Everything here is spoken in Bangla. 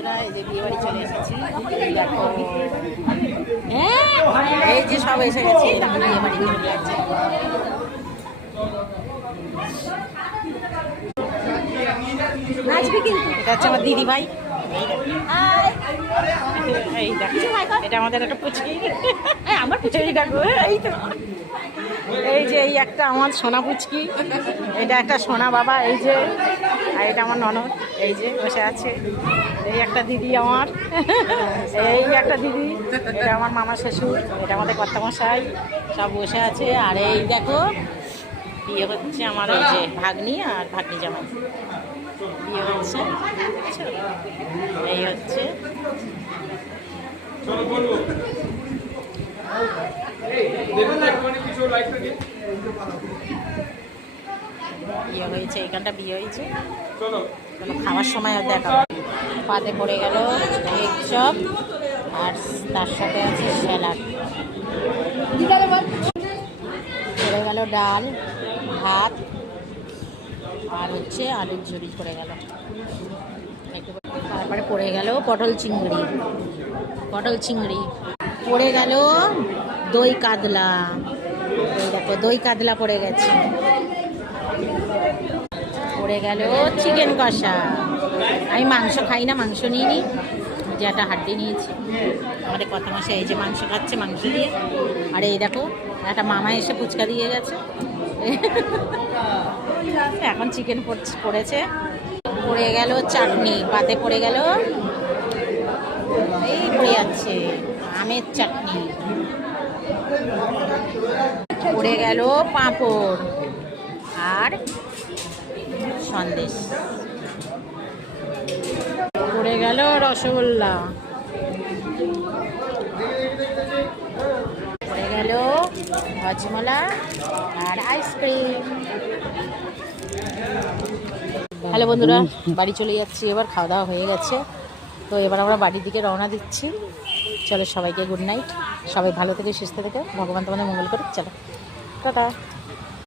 বন্ধুরা, এই যে বিয়ে বাড়ি চলে এসেছি। দেখো, এই যে সব এসে গেছে বিয়ে বাড়ি চলে যাচ্ছে। নাচবি কিন্তু। এটা হচ্ছে আমার দিদি ভাই। এই দেখো, এটা আমাদের একটা পুচকি। আমার পুচকি দেখো, এই তো এই যে এই একটা আমার সোনা পুচকি, এটা একটা সোনা বাবা, এই যে, আর এটা আমার ননদ, এই যে বসে আছে। এই একটা দিদি আমার, এই একটা দিদি, এটা আমার মামা শ্বশুর, এটা আমাদের কর্তামশাই, সব বসে আছে। আর এই দেখো বিয়ে হচ্ছে আমার, ওই যে ভাগ্নি আর ভাগ্নি জামাই বিয়ে হচ্ছে। এই হচ্ছে বিয়ে হয়েছে, এইখানটা বিয়ে হয়েছে। খাওয়ার সময় আর দেখা পাতে পড়ে গেল এগ চপ, আর তার সাথে আছে স্যালাড। পড়ে গেল ডাল, ভাত, আর হচ্ছে আলুর ঝুড়ি পড়ে গেল। তারপরে পড়ে গেল পটল চিংড়ি, পটল চিংড়ি পড়ে গেল দই কাতলা। এই দেখো দই কাতলা পড়ে গেছে। পড়ে গেল চিকেন কষা। আমি মাংস খাই না, মাংস নিয়ে নিই, যে একটা হাড্ডি নিয়েছি। আমাদের কথা মাসে এই যে মাংস খাচ্ছে, মাংস দিয়ে। আর এই দেখো একটা মামা এসে ফুচকা দিয়ে গেছে। এখন চিকেন পড়েছে। পড়ে গেল চাটনি, পাতে পড়ে গেল, এই পড়ে যাচ্ছে আমের চাটনি। পড়ে গেল পাঁপড় আর সন্দেশ। পড়ে গেল রসগোল্লা। পড়ে গেল হজমলা আর আইসক্রিম। হ্যালো বন্ধুরা, বাড়ি চলে যাচ্ছি এবার। খাওয়া দাওয়া হয়ে গেছে, তো এবার আমরা বাড়ির দিকে রওনা দিচ্ছি। চলো সবাইকে গুড নাইট, সবাই ভালো থেকে সুস্থ থেকে, ভগবান তোমাদের মঙ্গল করে। চলো টাটা।